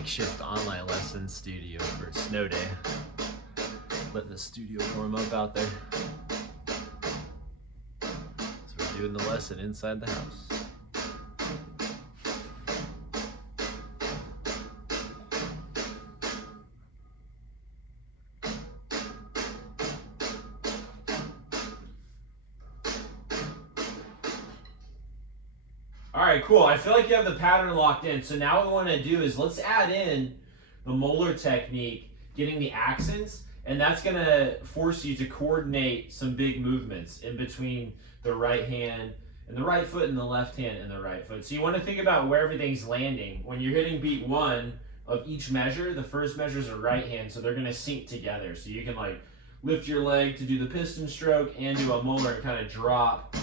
makeshift online lesson studio for snow day. Letting the studio warm up out there. So we're doing the lesson inside the house. All right, cool. I feel like you have the pattern locked in. So now what we want to do is let's add in the molar technique, getting the accents, and that's going to force you to coordinate some big movements in between the right hand and the right foot and the left hand and the right foot. So you want to think about where everything's landing. When you're hitting beat one of each measure, the first measure is a right hand, so they're going to sync together. So you can like lift your leg to do the piston stroke and do a molar and kind of drop,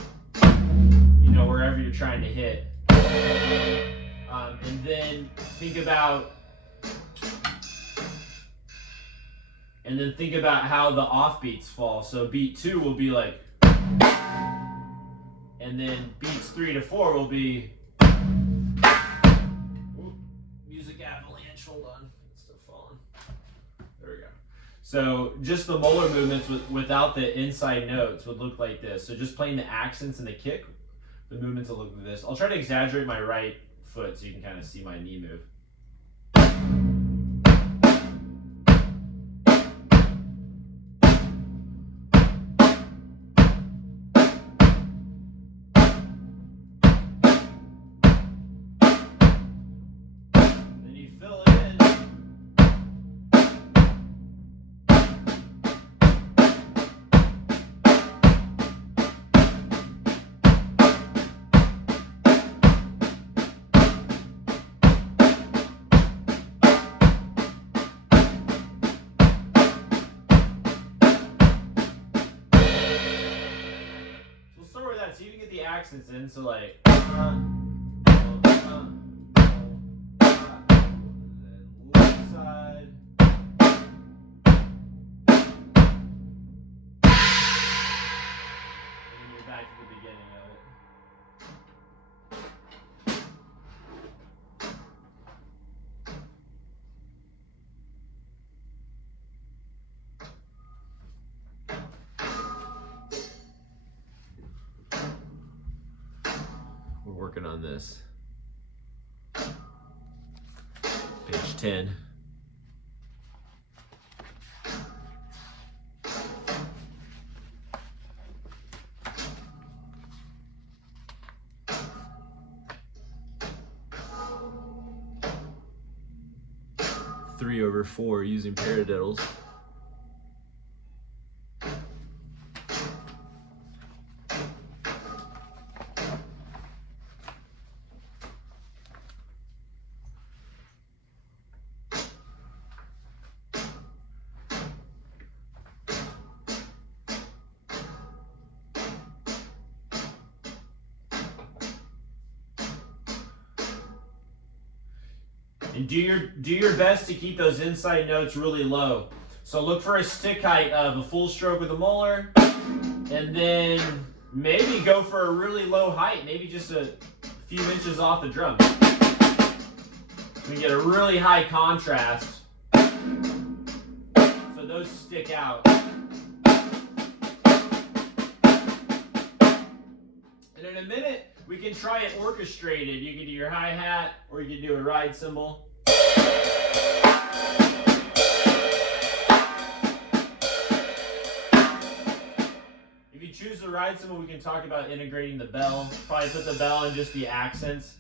you know, wherever you're trying to hit. And then think about how the offbeats fall. So beat 2 will be like, and then beats 3 to 4 will be, ooh, music avalanche, hold on, it's still falling. There we go. So just the molar movements without the inside notes would look like this. So just playing the accents and the kick, the movements will look like this. I'll try to exaggerate my right foot so you can kind of see my knee move. Then you fill it in. So you can get the accents in, so like, then left side, and then you're back to the beginning of it. We're working on this. Page 10. Three over 4 using paradiddles. And do your best to keep those inside notes really low. So look for a stick height of a full stroke with a molar, and then maybe go for a really low height, maybe just a few inches off the drum. So we get a really high contrast, so those stick out. And in a minute, we can try it orchestrated. You can do your hi-hat, or you can do a ride cymbal. If you choose the ride cymbal, we can talk about integrating the bell. Probably put the bell in just the accents.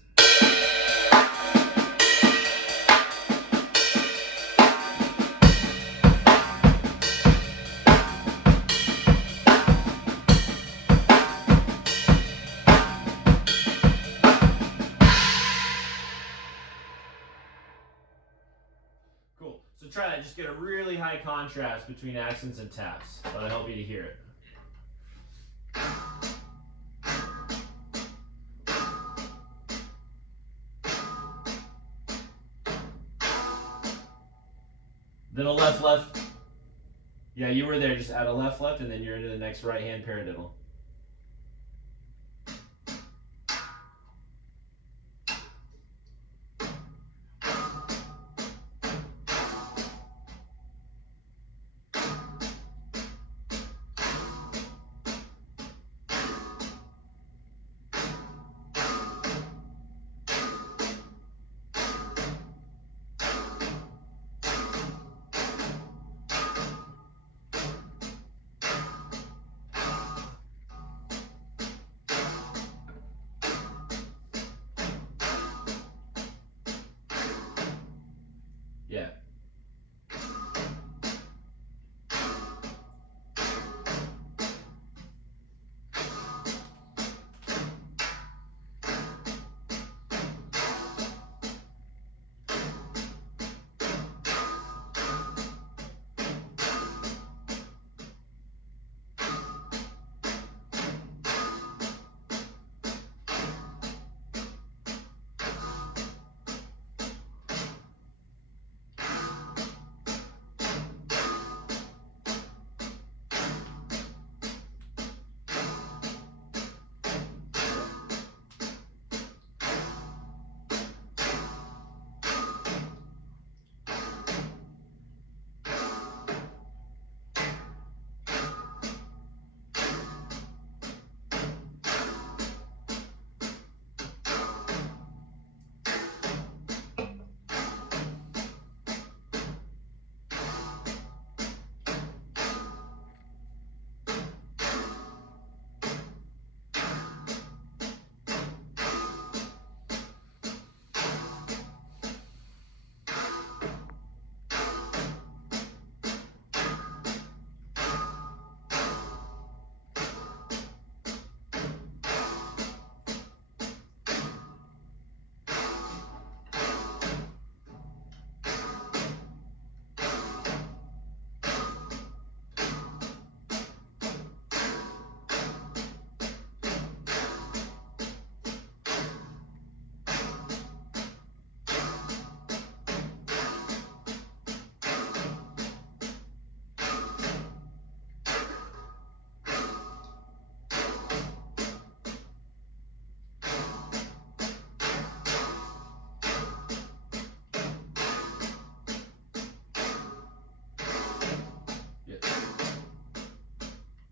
Cool. So try that. Just get a really high contrast between accents and taps. That'll help you to hear it. Then a left, left. Yeah, you were there. Just add a left, left, and then you're into the next right hand paradiddle. Yeah.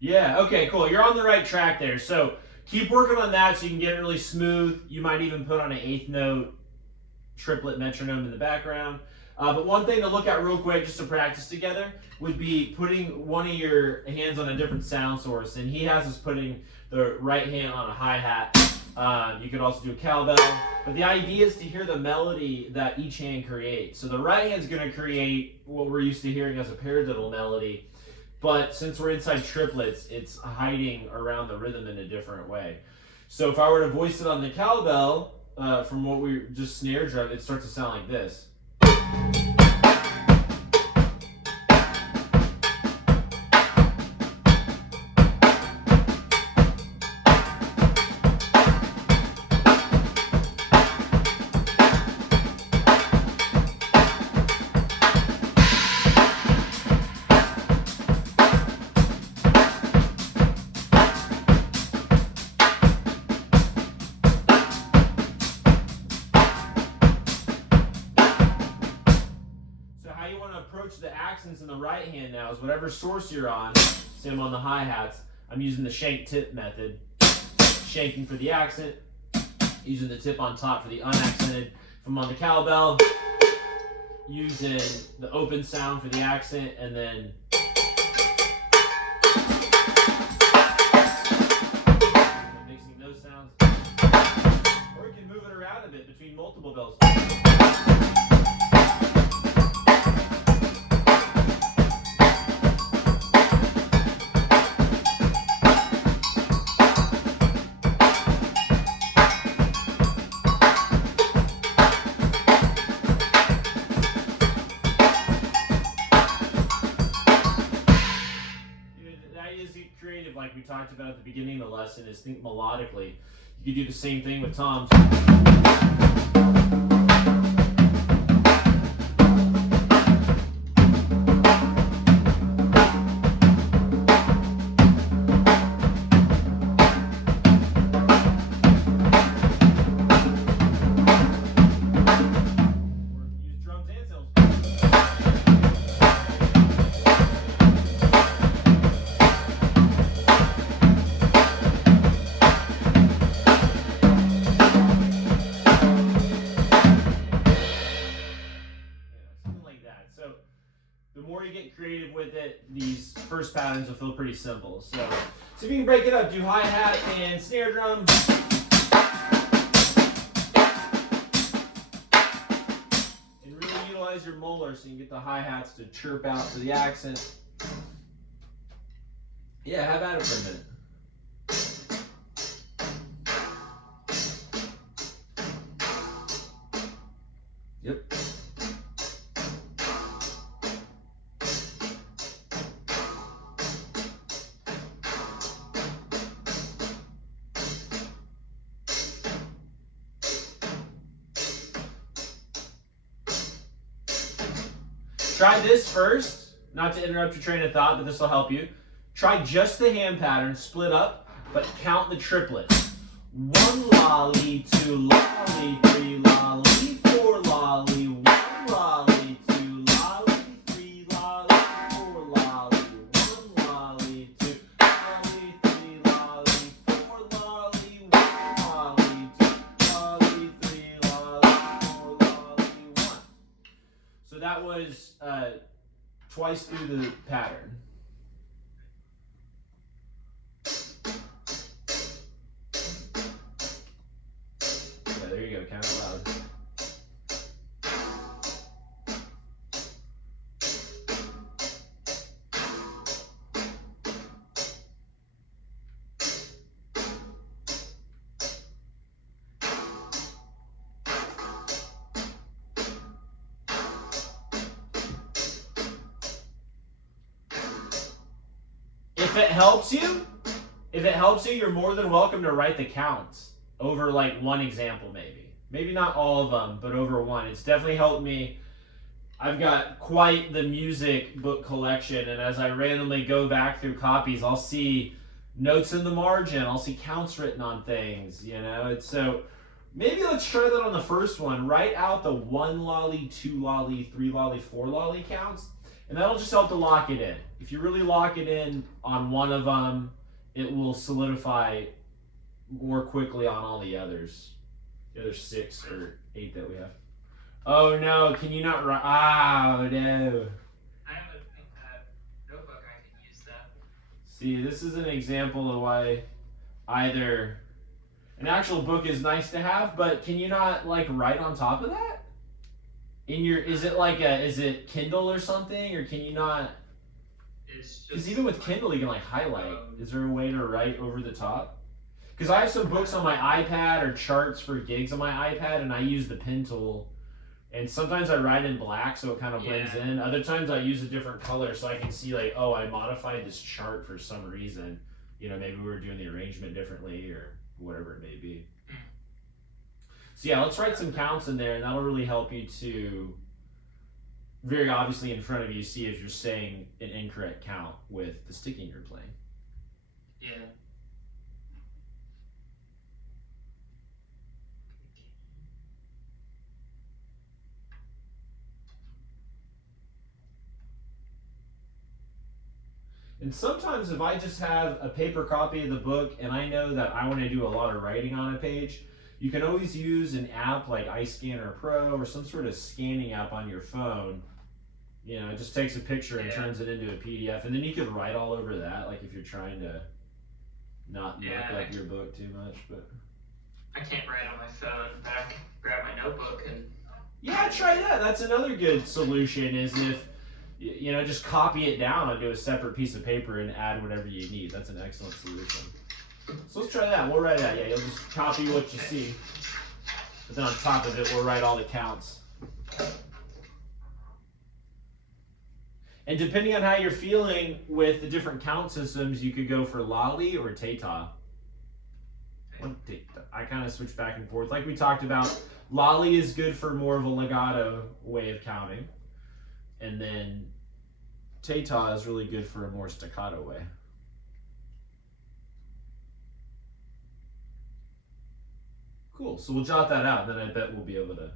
Yeah, okay, cool. You're on the right track there. So keep working on that so you can get it really smooth. You might even put on an 8th note triplet metronome in the background. But one thing to look at real quick just to practice together would be putting one of your hands on a different sound source. And he has us putting the right hand on a hi-hat. You could also do a cowbell. But the idea is to hear the melody that each hand creates. So the right hand's going to create what we're used to hearing as a paradiddle melody. But since we're inside triplets, it's hiding around the rhythm in a different way. So if I were to voice it on the cowbell, from what we just snare drum, it starts to sound like this. The accents in the right hand now is whatever source you're on. Say I'm on the hi-hats, I'm using the shank tip method. Shanking for the accent, using the tip on top for the unaccented. If I'm on the cowbell, using the open sound for the accent, and then mixing those sounds. Or you can move it around a bit between multiple bells. Creative, like we talked about at the beginning of the lesson, is think melodically. You could do the same thing with toms. The more you get creative with it, these first patterns will feel pretty simple. So if you can break it up, do hi-hat and snare drum. And really utilize your molar. smaller so you can get the hi-hats to chirp out to the accent. Yeah, have at it for a minute. Yep. Try this first, not to interrupt your train of thought, but this will help you. Try just the hand pattern, split up, but count the triplets. 1 lolly, 2 lolly, 3 lolly, 4 lolly, 1 lolly, 2 lolly, 3 lolly, 4 lolly, 1 lolly, 2 lolly, 3 lolly, 4 lolly, 1 lolly, 2 lolly, 3 lolly, 4 lolly, 1. So that was twice through the pattern. Yeah, there you go, count it loud. If it helps you, you're more than welcome to write the counts over like one example maybe. Maybe not all of them, but over one. It's definitely helped me. I've got quite the music book collection, and as I randomly go back through copies, I'll see notes in the margin, I'll see counts written on things, you know. It's so maybe let's try that on the first one. Write out the 1 lolly, 2 lolly, 3 lolly, 4 lolly counts. And that'll just help to lock it in. If you really lock it in on one of them, it will solidify more quickly on all the others. The other 6 or 8 that we have. Oh no, can you not write? Oh no. I have a notebook I can use that. See, this is an example of why either an actual book is nice to have, but can you not like write on top of that? In your, is it Kindle or something, or can you not? Because even with Kindle, you can like highlight. Is there a way to write over the top? Because I have some books on my iPad or charts for gigs on my iPad, and I use the pen tool. And sometimes I write in black, so it kind of blends in. Other times I use a different color, so I can see like, oh, I modified this chart for some reason. You know, maybe we were doing the arrangement differently or whatever it may be. So yeah, let's write some counts in there, and that'll really help you to very obviously in front of you see if you're saying an incorrect count with the sticking you're playing. Yeah. And sometimes if I just have a paper copy of the book and I know that I want to do a lot of writing on a page, you can always use an app like iScanner Pro or some sort of scanning app on your phone. You know, it just takes a picture and turns it into a PDF, and then you can write all over that, like if you're trying to not look like your book too much. But I can't write on my phone, but I can grab my notebook and... Yeah, try that. That's another good solution, is if, you know, just copy it down onto a separate piece of paper and add whatever you need. That's an excellent solution. So let's try that. We'll write that. Yeah, you'll just copy what you see. But then on top of it, we'll write all the counts. And depending on how you're feeling with the different count systems, you could go for lolly or teta. I kind of switch back and forth. Like we talked about, lolly is good for more of a legato way of counting. And then teta is really good for a more staccato way. Cool, so we'll jot that out, and then I bet we'll be able to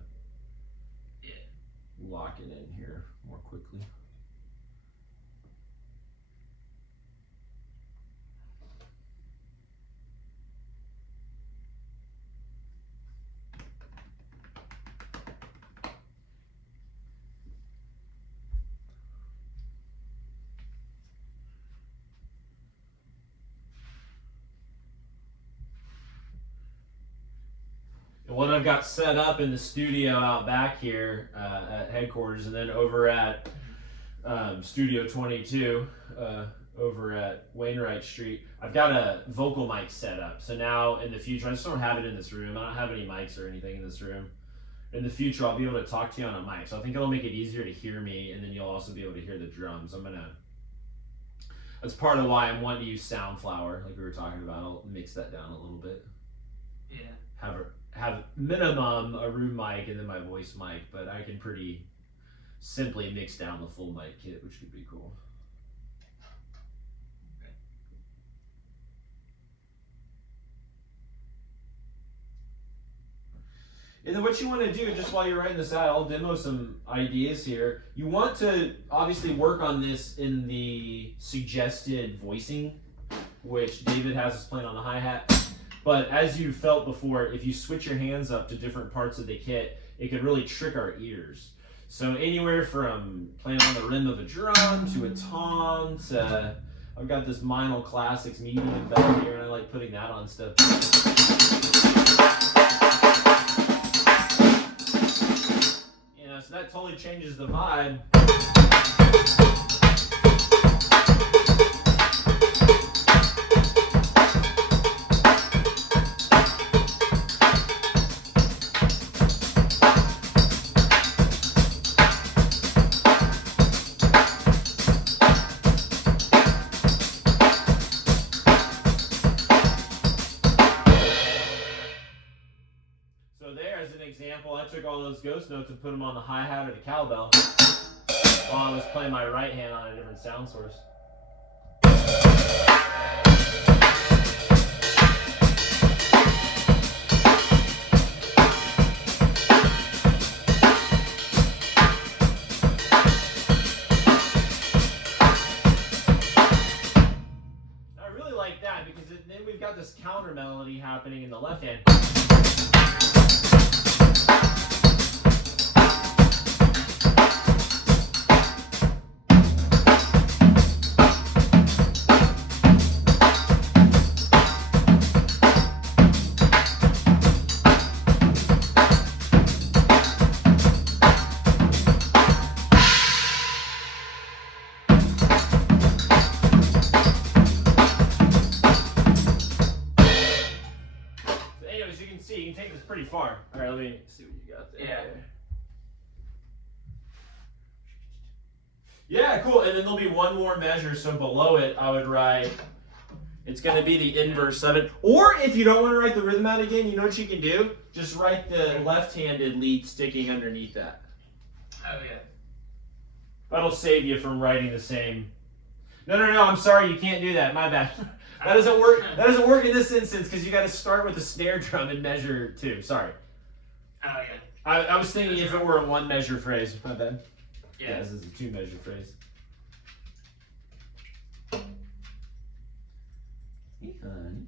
lock it in here more quickly. what I've got set up in the studio out back here at headquarters, and then over at Studio 22 over at Wainwright Street, I've got a vocal mic set up. So now in the future, I just don't have it in this room. I don't have any mics or anything in this room. In the future, I'll be able to talk to you on a mic. So I think it'll make it easier to hear me, and then you'll also be able to hear the drums. That's part of why I'm wanting to use Soundflower, like we were talking about. I'll mix that down a little bit. Yeah. Have minimum a room mic and then my voice mic, but I can pretty simply mix down the full mic kit, which would be cool. And then what you want to do, just while you're writing this out, I'll demo some ideas here. You want to obviously work on this in the suggested voicing, which David has us playing on the hi-hat. But as you felt before, if you switch your hands up to different parts of the kit, it could really trick our ears. So anywhere from playing on the rim of a drum to a tom to, I've got this Meinl Classics medium bell here, and I like putting that on stuff. So that totally changes the vibe. I took all those ghost notes and put them on the hi-hat or the cowbell while I was playing my right hand on a different sound source. I really like that because then we've got this counter melody happening in the left hand. You can take this pretty far. All right, let me see what you got there. Yeah. Yeah, cool. And then there'll be one more measure. So below it, I would write, it's going to be the inverse of it. Or if you don't want to write the rhythm out again, you know what you can do? Just write the left-handed lead sticking underneath that. Oh, yeah. That'll save you from writing the same. No, I'm sorry. You can't do that. My bad. That doesn't work. That doesn't work in this instance because you got to start with the snare drum and measure two. Sorry. Oh, yeah. I was thinking if it were a one measure phrase. My bad. Yeah. This is a two measure phrase. Hey, honey.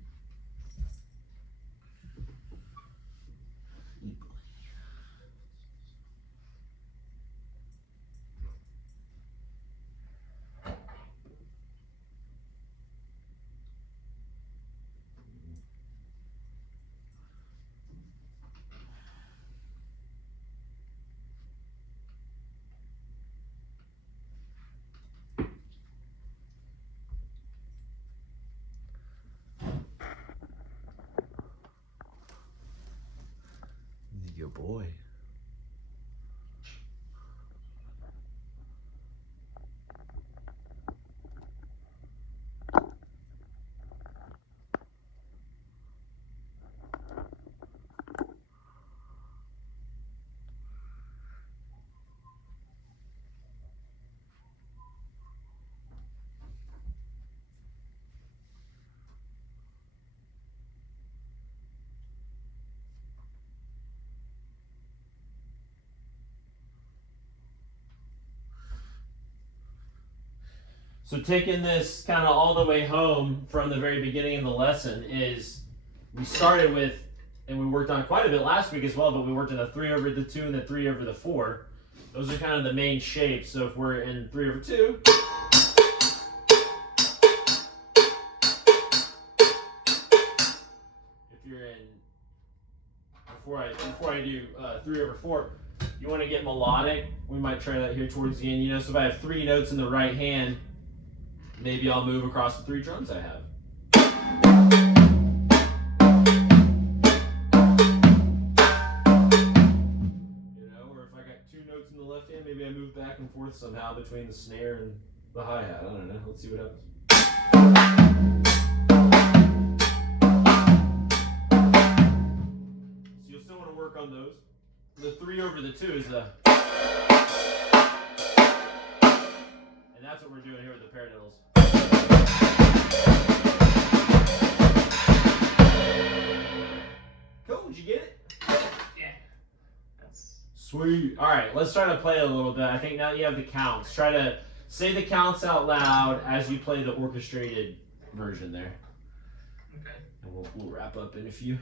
Your boy. So taking this kind of all the way home from the very beginning of the lesson is we started with, and we worked on quite a bit last week as well, but we worked in the 3 over the 2 and the 3 over the 4. Those are kind of the main shapes. So if we're in 3 over 2, if before I do 3/4. You want to get melodic. We might try that here towards the end. You know, so if I have 3 notes in the right hand, maybe I'll move across the 3 drums I have. You know, or if I got 2 notes in the left hand, maybe I move back and forth somehow between the snare and the hi-hat. I don't know. Let's see what happens. So you'll still want to work on those. The 3/2 is the, and that's what we're doing here with the paradiddles. Cool, did you get it? Yeah. That's Sweet. All right, let's try to play a little bit. I think now that you have the counts, try to say the counts out loud as you play the orchestrated version there. okay. And we'll wrap up in a few.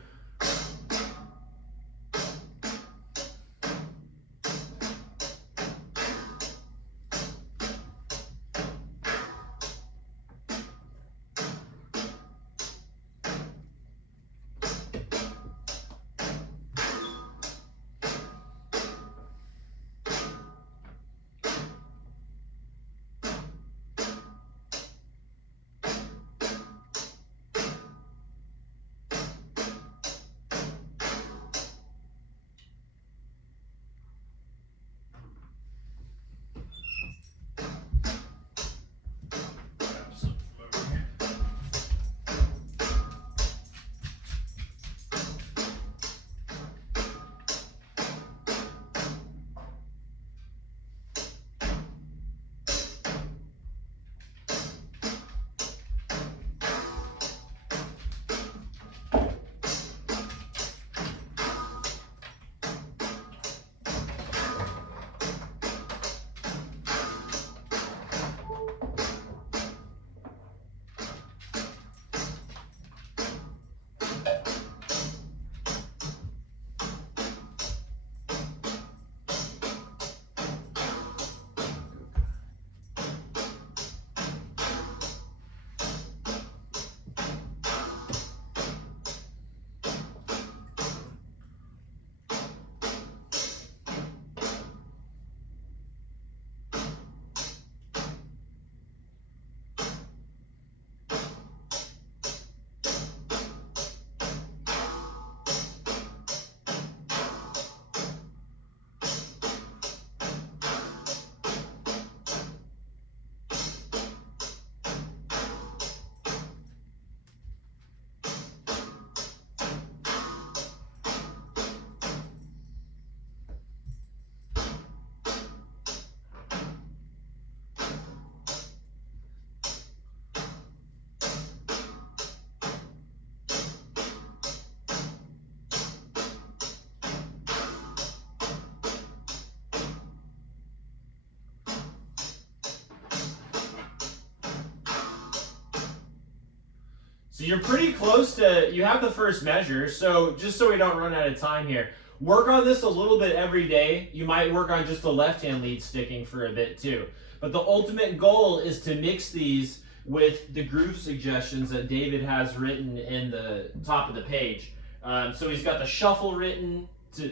So you're pretty close to, you have the first measure, so just so we don't run out of time here, work on this a little bit every day. You might work on just the left-hand lead sticking for a bit too. But the ultimate goal is to mix these with the groove suggestions that David has written in the top of the page. So he's got the shuffle written and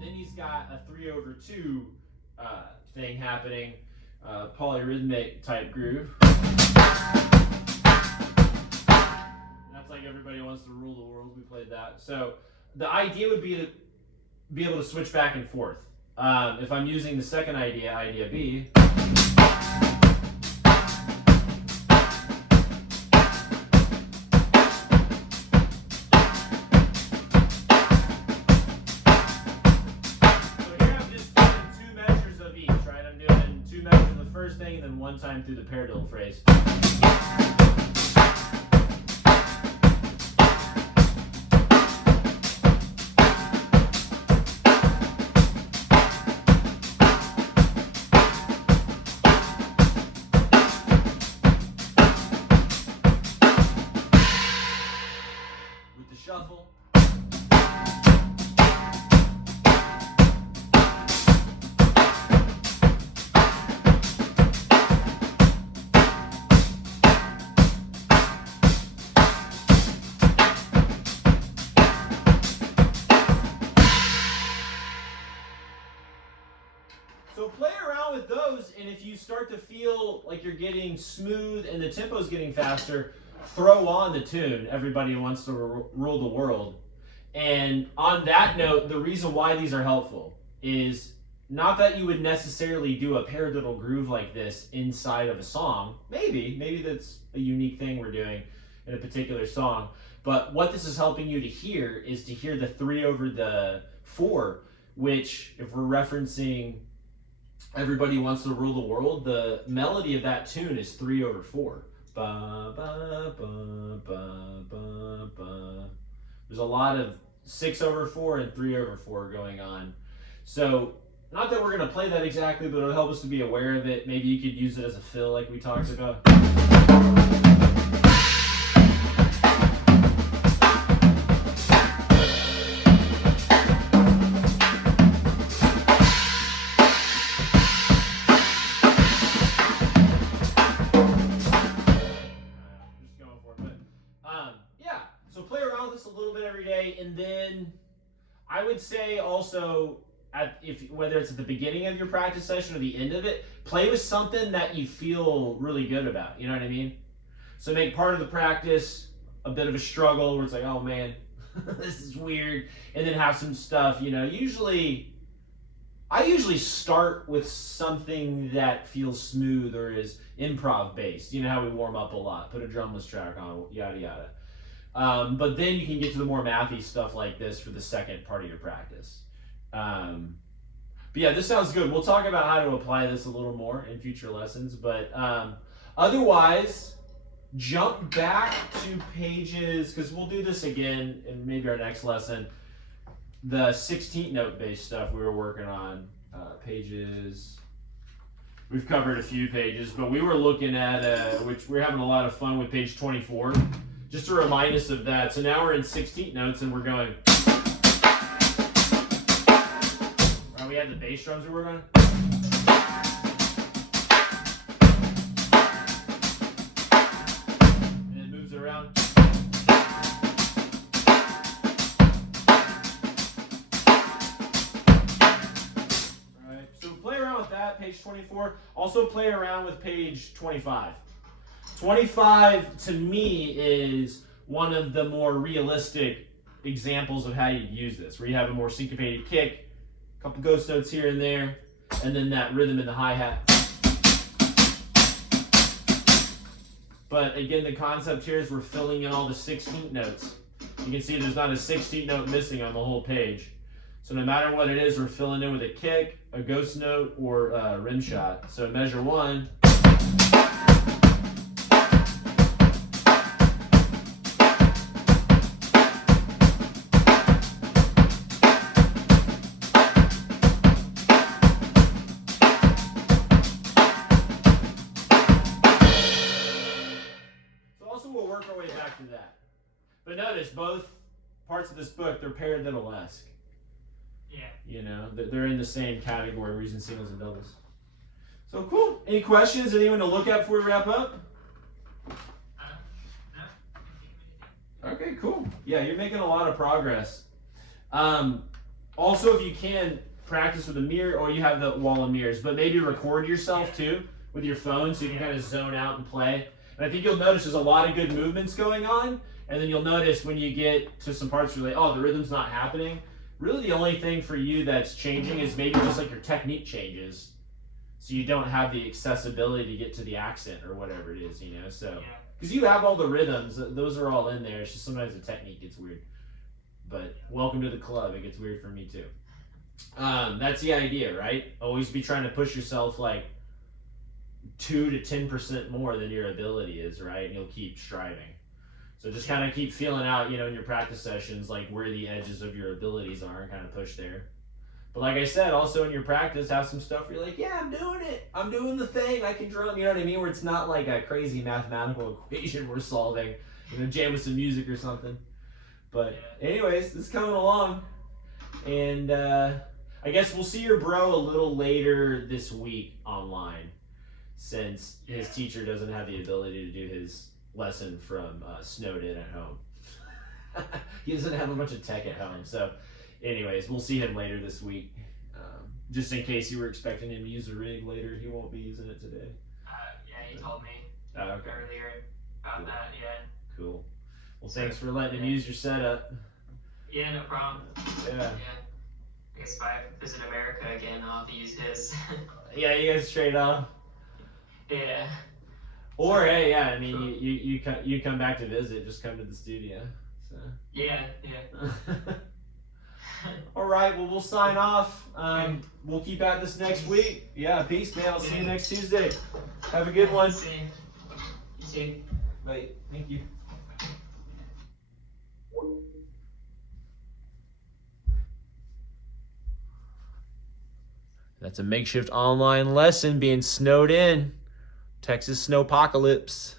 then he's got a 3/2 thing happening, polyrhythmic type groove. That's like Everybody Wants to Rule the World. We played that. So the idea would be to be able to switch back and forth. If I'm using the second idea, idea B. Thing, then one time through the paradiddle phrase. With the shuffle. And if you start to feel like you're getting smooth and the tempo's getting faster, throw on the tune, Everybody Wants to Rule the World. And on that note, the reason why these are helpful is not that you would necessarily do a paradiddle groove like this inside of a song. Maybe that's a unique thing we're doing in a particular song. But what this is helping you to hear is to hear the 3/4, which, if we're referencing Everybody Wants to Rule the World, the melody of that tune is 3/4. Ba, ba, ba, ba, ba, ba. There's a lot of 6/4 and 3/4 going on. So, not that we're going to play that exactly, but it'll help us to be aware of it. Maybe you could use it as a fill like we talked about. And then I would say also, whether it's at the beginning of your practice session or the end of it, play with something that you feel really good about. You know what I mean? So make part of the practice a bit of a struggle where it's like, oh man, this is weird. And then have some stuff, I usually start with something that feels smooth or is improv based. You know how we warm up a lot, put a drumless track on, yada yada. But then you can get to the more mathy stuff like this for the second part of your practice. But yeah, this sounds good. We'll talk about how to apply this a little more in future lessons. But otherwise, jump back to pages, because we'll do this again in maybe our next lesson. The 16th note based stuff we were working on, pages. We've covered a few pages, but we were looking at, which we're having a lot of fun with, page 24. Just to remind us of that. So now we're in 16th notes and we're going. Right, we had the bass drums we were going. And it moves it around. Alright, so play around with that, page 24. Also play around with page 25. 25 to me is one of the more realistic examples of how you'd use this, where you have a more syncopated kick, a couple ghost notes here and there, and then that rhythm in the hi-hat. But again, the concept here is we're filling in all the 16th notes. You can see there's not a 16th note missing on the whole page. So no matter what it is, we're filling in with a kick, a ghost note, or a rim shot. So measure 1. But notice, both parts of this book, they're paradiddle-esque. Yeah. They're in the same category, we're using singles and doubles. So cool. Any questions? Anyone to look at before we wrap up? No. Okay, cool. Yeah, you're making a lot of progress. Also, if you can, practice with a mirror, or you have the wall of mirrors, but maybe record yourself too with your phone so you can kind of zone out and play. And I think you'll notice there's a lot of good movements going on. And then you'll notice when you get to some parts where you're like, oh, the rhythm's not happening. Really the only thing for you that's changing is maybe just like your technique changes. So you don't have the accessibility to get to the accent or whatever it is, So, because you have all the rhythms, those are all in there. It's just sometimes the technique gets weird. But welcome to the club. It gets weird for me too. That's the idea, right? Always be trying to push yourself like 2 to 10% more than your ability is, right? And you'll keep striving. So just kind of keep feeling out, in your practice sessions, like where the edges of your abilities are and kind of push there. But like I said, also in your practice, have some stuff where you're like, yeah, I'm doing it. I'm doing the thing. I can drum, you know what I mean? Where it's not like a crazy mathematical equation we're solving. Jam with some music or something. But anyways, this is coming along. And I guess we'll see your bro a little later this week online, since his teacher doesn't have the ability to do his lesson from snowed in at home. He doesn't have a bunch of tech at home. So anyways, we'll see him later this week. Just in case you were expecting him to use the rig later, he won't be using it today. Yeah, he told me Okay. earlier about that. Yeah. Cool. Well, thanks for letting him use your setup. Yeah, no problem. Yeah. I guess if I visit America again, I'll have to use his. Yeah, you guys trade off. Yeah. Or hey, yeah, I mean, you come back to visit, just come to the studio. So. Yeah. All right, well, we'll sign off. We'll keep at this next week. Yeah, peace, man. I'll see you next Tuesday. Have a good one. See you. You too. Bye. Thank you. That's a makeshift online lesson being snowed in. Texas snowpocalypse.